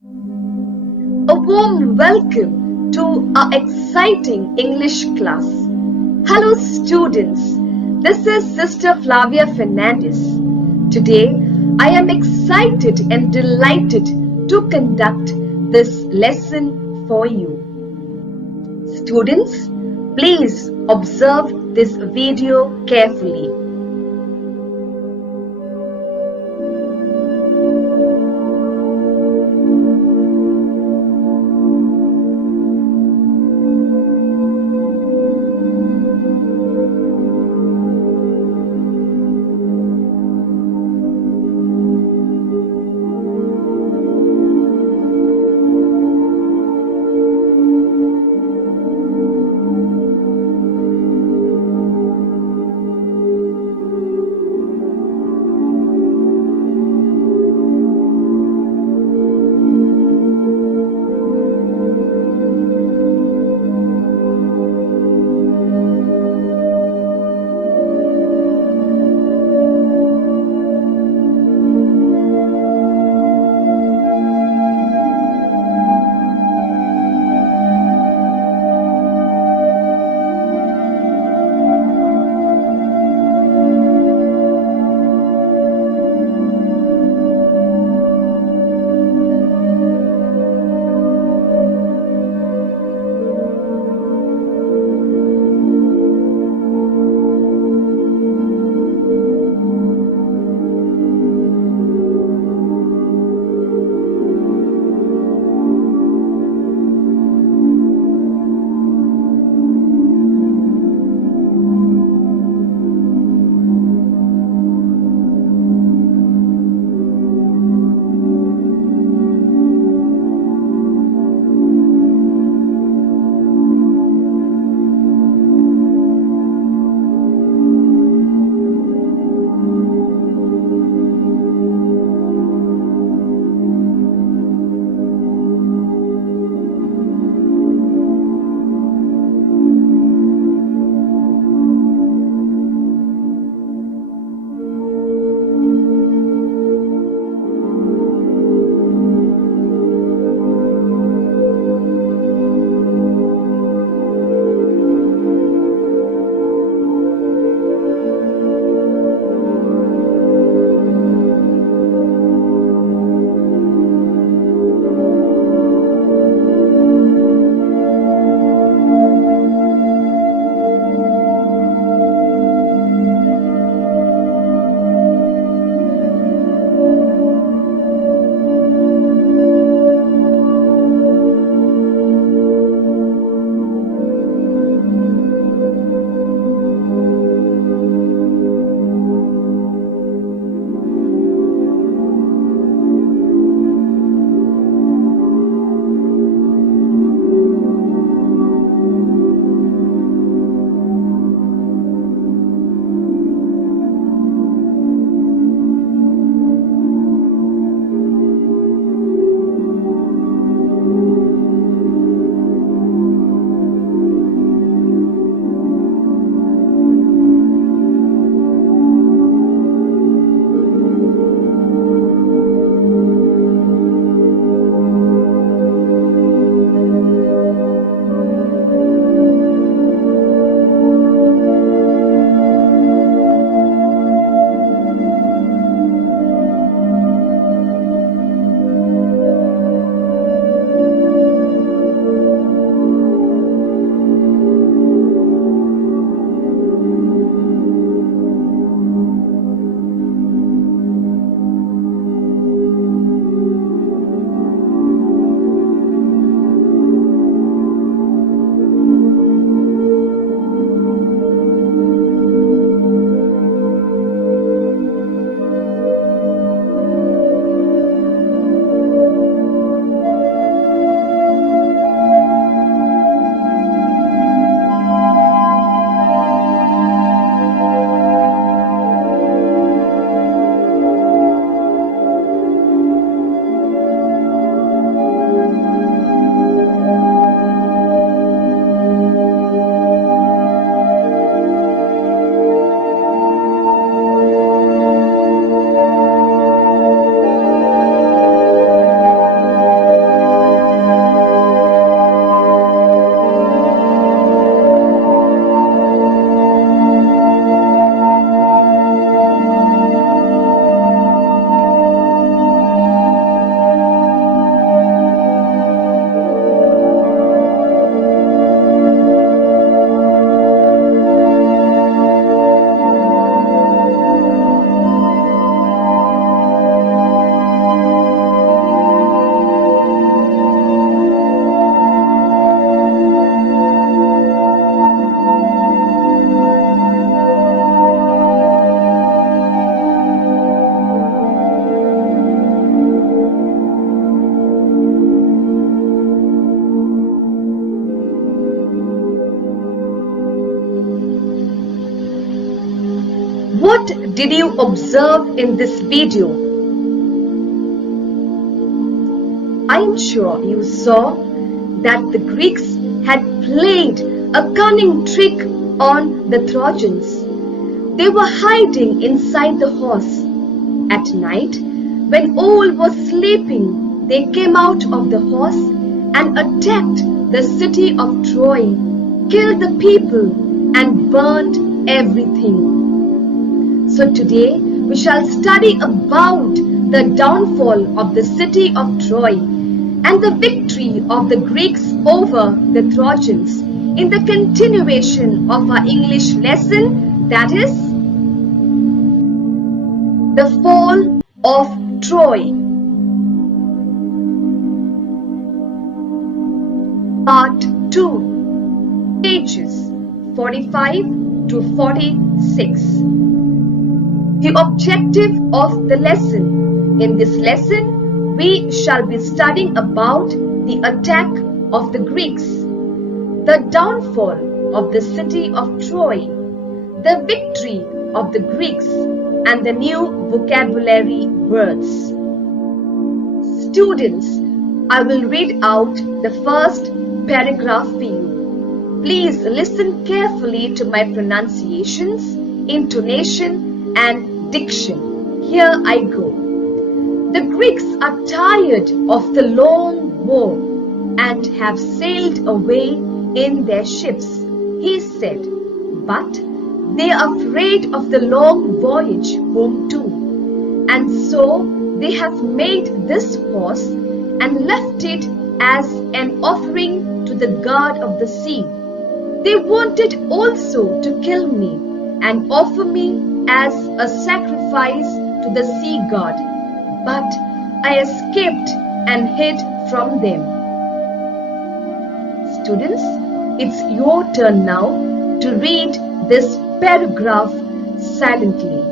A warm welcome to our exciting English class. Hello, students. This is Sister Flavia Fernandes. Today, I am excited and delighted to conduct this lesson for you. Students, please observe this video carefully. What did you observe in this video? I am sure you saw that the Greeks had played a cunning trick on the Trojans. They were hiding inside the horse. At night, when all was sleeping, they came out of the horse and attacked the city of Troy, killed the people, and burned everything. So today we shall study about the downfall of the city of Troy and the victory of the Greeks over the Trojans in the continuation of our English lesson, that is, the fall of Troy. Part 2, pages 45 to 46. The objective of the lesson. In this lesson, we shall be studying about the attack of the Greeks, the downfall of the city of Troy, the victory of the Greeks, and the new vocabulary words. Students, I will read out the first paragraph for you. Please listen carefully to my pronunciations, intonation, and diction. Here I go. The Greeks are tired of the long war and have sailed away in their ships, he said, but they are afraid of the long voyage home too, and so they have made this horse and left it as an offering to the god of the sea. They wanted also to kill me and offer me as a sacrifice to the sea god, but I escaped and hid from them. Students, it's your turn now to read this paragraph silently.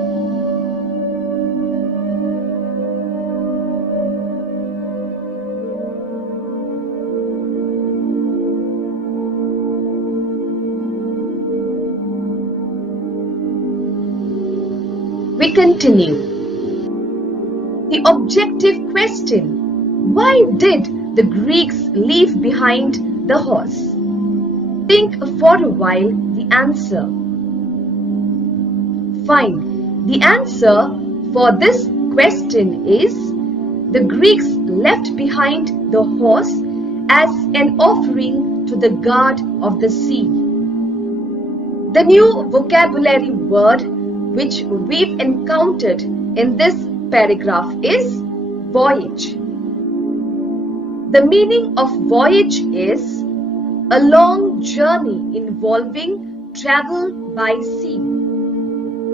We continue. The objective question: why did the Greeks leave behind the horse? Think for a while the answer. Fine. The answer for this question is the Greeks left behind the horse as an offering to the god of the sea. The new vocabulary word which we've encountered in this paragraph is voyage. The meaning of voyage is a long journey involving travel by sea.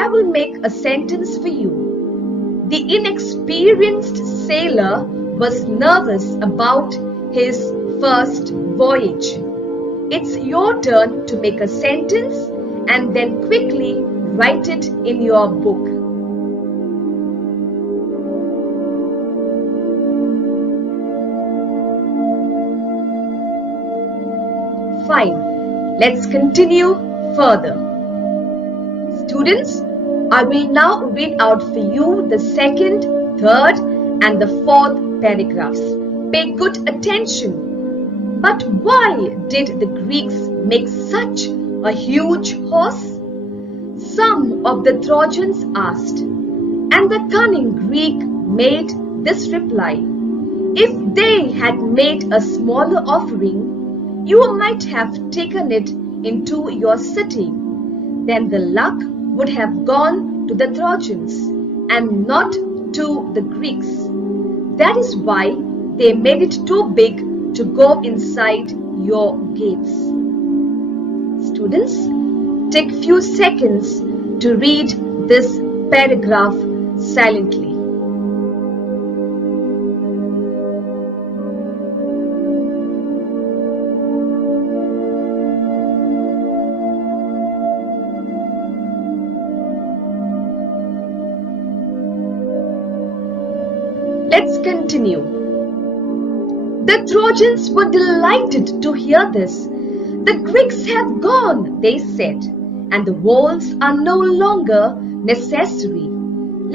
I will make a sentence for you. The inexperienced sailor was nervous about his first voyage. It's your turn to make a sentence and then quickly write it in your book. Fine, let's continue further. Students, I will now read out for you the second, third, and the fourth paragraphs. Pay good attention. But why did the Greeks make such a huge horse? Some of the Trojans asked, and the cunning Greek made this reply: if they had made a smaller offering, you might have taken it into your city. Then the luck would have gone to the Trojans and not to the Greeks. That is why they made it too big to go inside your gates. Students, take few seconds to read this paragraph silently. Let's continue. The Trojans were delighted to hear this. The Greeks have gone, they said, and the walls are no longer necessary.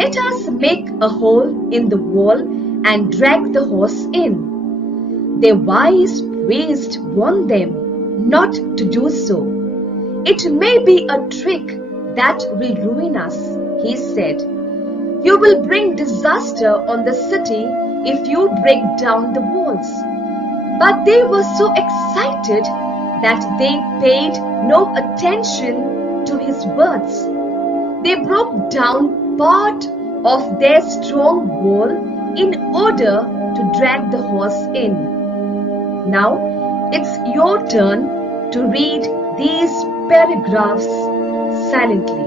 Let us make a hole in the wall and drag the horse in. Their wise priest warned them not to do so. It may be a trick that will ruin us, he said. You will bring disaster on the city if you break down the walls. But they were so excited that they paid no attention to his words. They broke down part of their strong wall in order to drag the horse in. Now it's your turn to read these paragraphs silently.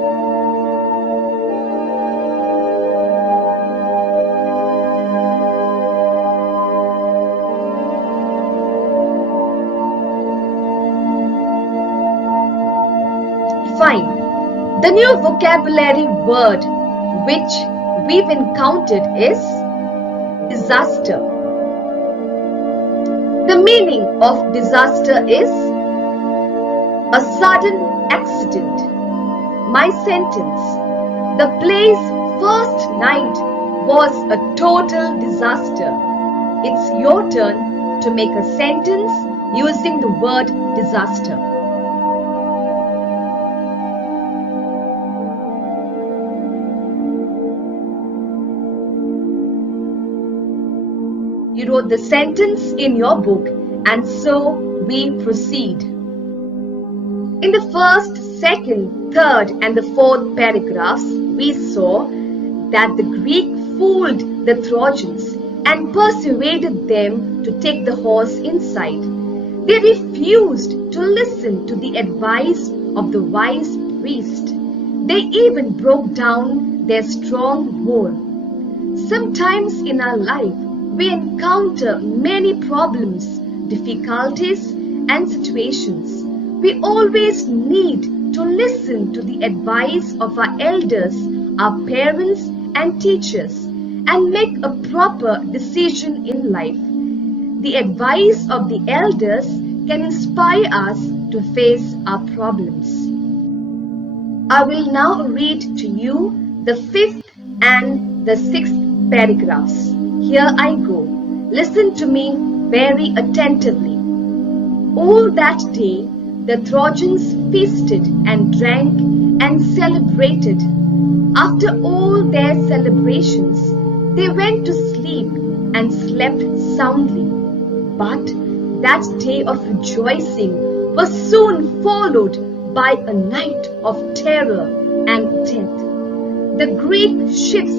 Fine. The new vocabulary word which we've encountered is disaster. The meaning of disaster is a sudden accident. My sentence: the play's first night was a total disaster. It's your turn to make a sentence using the word disaster. You wrote the sentence in your book, and so we proceed. In the first, second, third, and the fourth paragraphs, we saw that the Greek fooled the Trojans and persuaded them to take the horse inside. They refused to listen to the advice of the wise priest. They even broke down their strong wall. Sometimes in our life, we encounter many problems, difficulties, and situations. We always need to listen to the advice of our elders, our parents, and teachers, and make a proper decision in life. The advice of the elders can inspire us to face our problems. I will now read to you the fifth and the sixth paragraphs. Here I go. Listen to me very attentively. All that day, the Trojans feasted and drank and celebrated. After all their celebrations, they went to sleep and slept soundly. But that day of rejoicing was soon followed by a night of terror and death. The Greek ships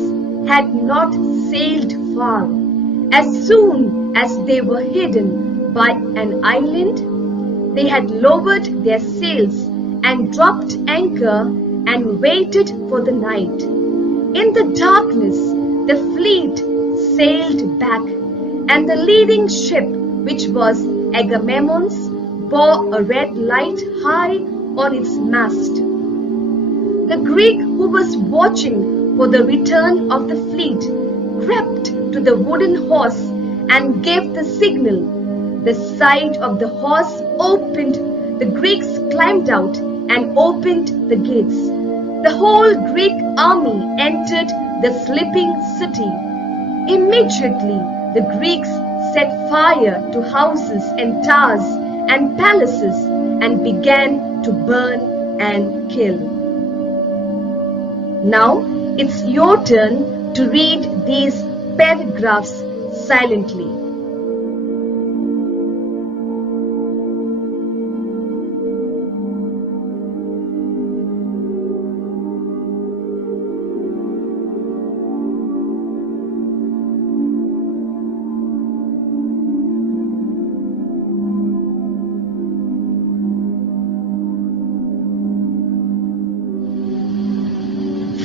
had not sailed far. As soon as they were hidden by an island, they had lowered their sails and dropped anchor and waited for the night. In the darkness, the fleet sailed back, and the leading ship, which was Agamemnon's, bore a red light high on its mast. The Greek who was watching for the return of the fleet crept to the wooden horse and gave the signal. The side of the horse opened. The Greeks climbed out and opened the gates. The whole Greek army entered the sleeping city. Immediately, the Greeks set fire to houses and towers and palaces and began to burn and kill. Now it's your turn to read these paragraphs silently.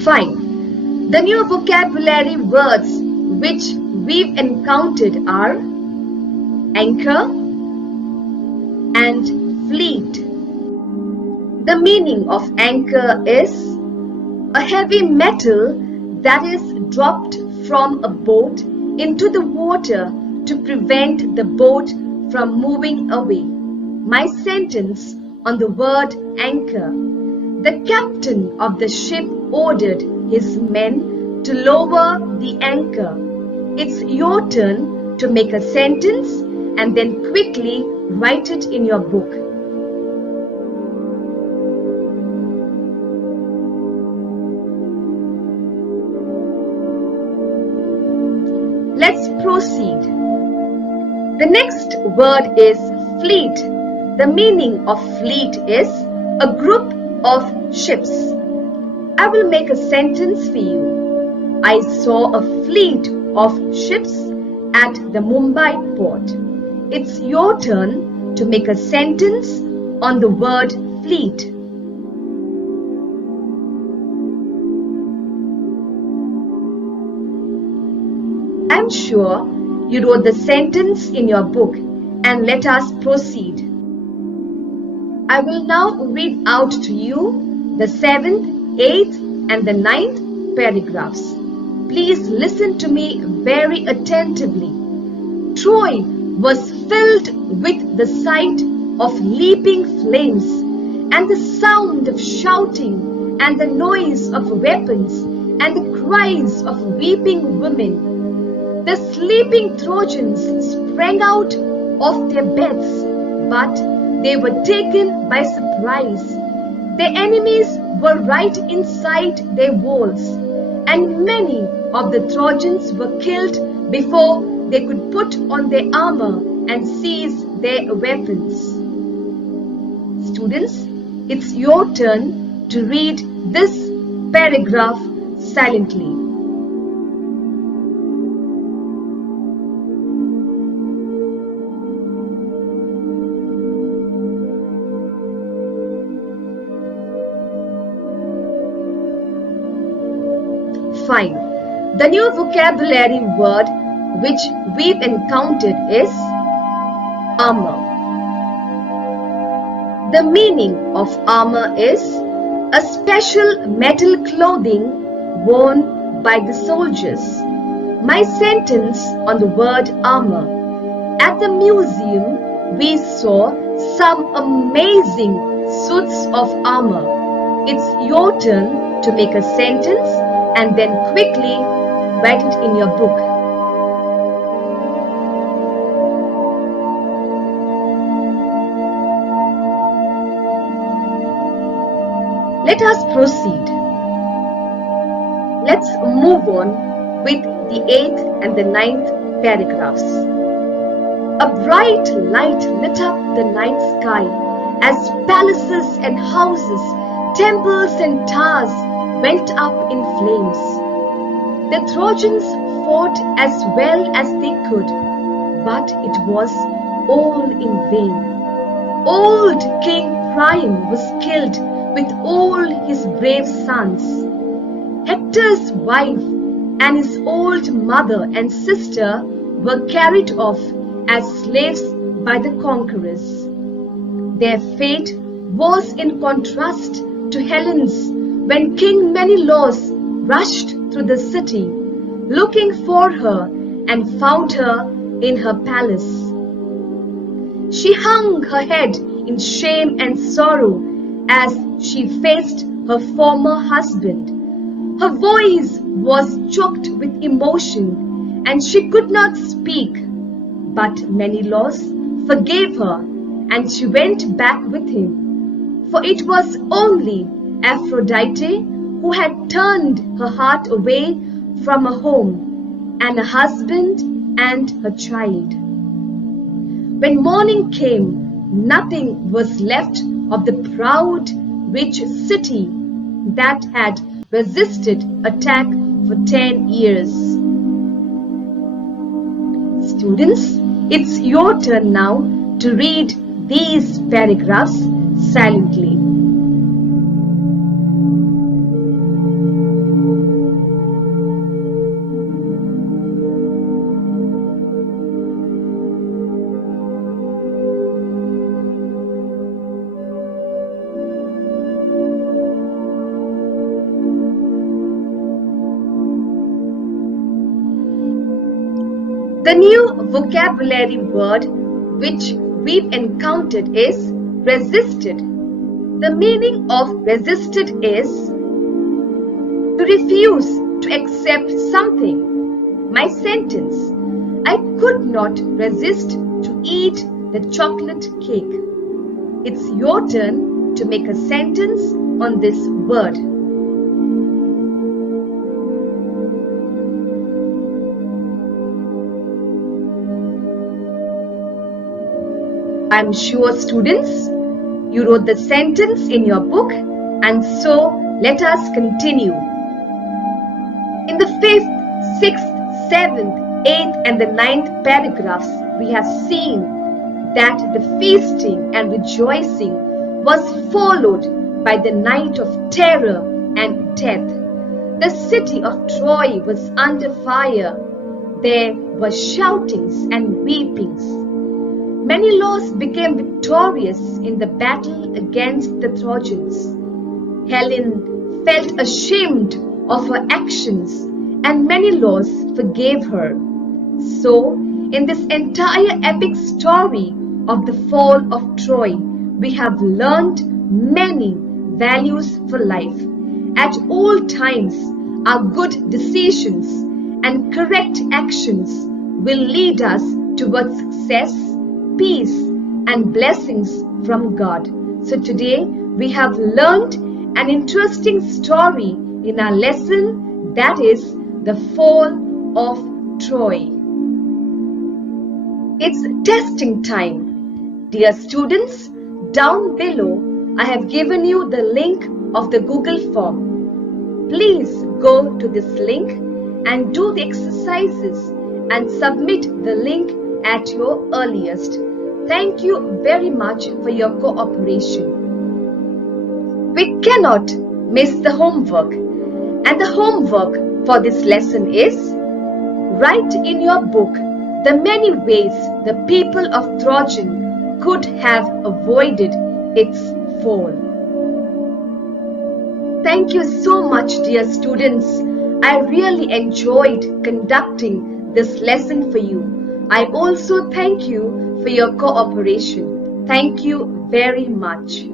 Fine. The new vocabulary words which we've encountered are anchor and fleet. The meaning of anchor is a heavy metal that is dropped from a boat into the water to prevent the boat from moving away. My sentence on the word anchor: The captain of the ship ordered his men to lower the anchor. It's your turn to make a sentence and then quickly write it in your book. Let's proceed. The next word is fleet. The meaning of fleet is a group of ships. I will make a sentence for you. I saw a fleet of ships at the Mumbai port. It's your turn to make a sentence on the word fleet. I'm sure you wrote the sentence in your book, and let us proceed. I will now read out to you the 7th, 8th and the 9th paragraphs. Please listen to me very attentively. Troy was filled with the sight of leaping flames and the sound of shouting and the noise of weapons and the cries of weeping women. The sleeping Trojans sprang out of their beds, but they were taken by surprise. Their enemies were right inside their walls, and many of the Trojans were killed before they could put on their armor and seize their weapons. Students, it's your turn to read this paragraph silently. Fine. The new vocabulary word which we've encountered is armor. The meaning of armor is a special metal clothing worn by the soldiers. My sentence on the word armor. At the museum, we saw some amazing suits of armor. It's your turn to make a sentence and then quickly write it in your book. Let us proceed. Let's move on with the 8th and the 9th paragraphs. A bright light lit up the night sky as palaces and houses, temples and towers went up in flames. The Trojans fought as well as they could, but it was all in vain. Old King Priam was killed with all his brave sons. Hector's wife and his old mother and sister were carried off as slaves by the conquerors. Their fate was in contrast to Helen's when King Menelaus rushed through the city, looking for her and found her in her palace. She hung her head in shame and sorrow as she faced her former husband. Her voice was choked with emotion and she could not speak. But Menelaus forgave her and she went back with him. For it was only Aphrodite who had turned her heart away from a home and a husband and her child. When morning came, nothing was left of the proud, rich city that had resisted attack for 10 years. Students, it's your turn now to read these paragraphs silently. The new vocabulary word which we've encountered is resisted. The meaning of resisted is to refuse to accept something. My sentence: I could not resist to eat the chocolate cake. It's your turn to make a sentence on this word. I'm sure, students, you wrote the sentence in your book, and so let us continue. In the 5th, 6th, 7th, 8th and the 9th paragraphs, we have seen that the feasting and rejoicing was followed by the night of terror and death. The city of Troy was under fire. There were shoutings and weepings. Menelaus became victorious in the battle against the Trojans. Helen felt ashamed of her actions, and Menelaus forgave her. So, in this entire epic story of the fall of Troy, we have learned many values for life. At all times, our good decisions and correct actions will lead us towards success, peace, and blessings from God. So today we have learned an interesting story in our lesson, that is the fall of Troy. It's testing time. Dear students, down below I have given you the link of the Google form. Please go to this link and do the exercises and submit the link at your earliest. Thank you very much for your cooperation. We cannot miss the homework, and the homework for this lesson is: write in your book the many ways the people of Trojan could have avoided its fall. Thank you so much, dear students. I really enjoyed conducting this lesson for you. I also thank you for your cooperation. Thank you very much.